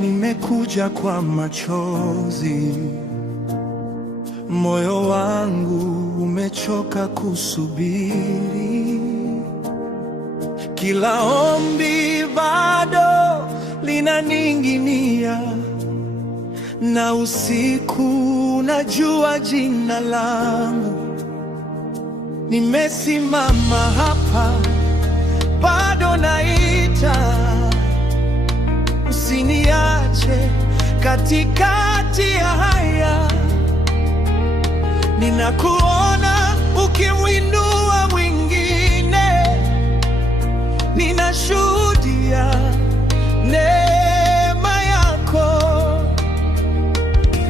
nimekuja kwa machozi, moyo wangu umechoka kusubiri. Kila ombi bado linaning'inia, na usiku unajua jina langu. Nimesimama hapa bado naita, usiniache katikati ya haya. Ninakuona ukimwinua mwingine, ninashuhudia neema yako,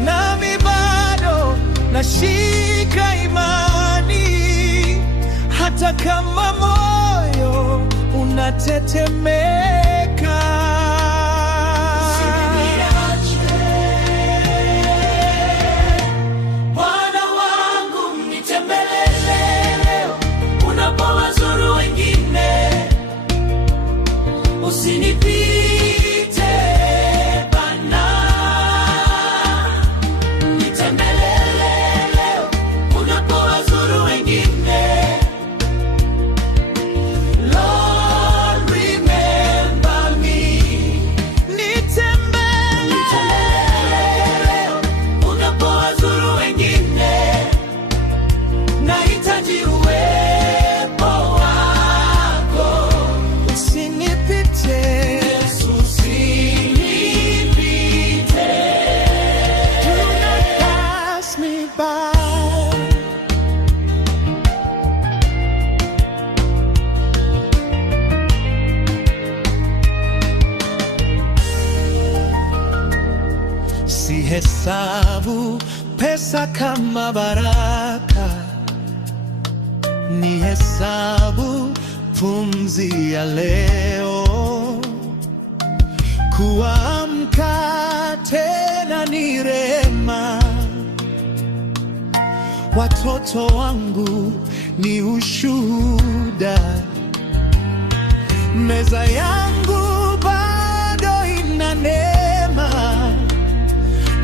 nami bado nashika imani, hata kama moyo unatetemeka. Usinipite Bwana, nitembelele leo unapowazuru wengine. Lord, remember me. Nitembelele leo unapowazuru wengine. Nahitaji uwepo wako. Yesu, usinipite. Do not pass me by. Sihesabu pesa kama baraka, ni hesabu pumzi ya leo. Kuamka tena ni rehema, watoto wangu ni ushuhuda. Meza yangu bado ina neema,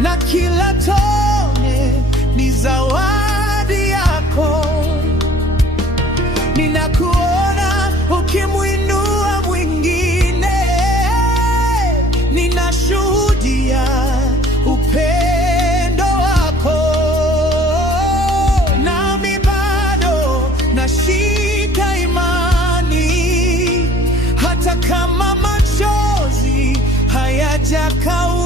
na kila tone ni zawadi yako. Ninakuona ukimwinua mwingine, ninashuhudia upendo wako, nami bado nashika imani, hata kama machozi hayajakauka.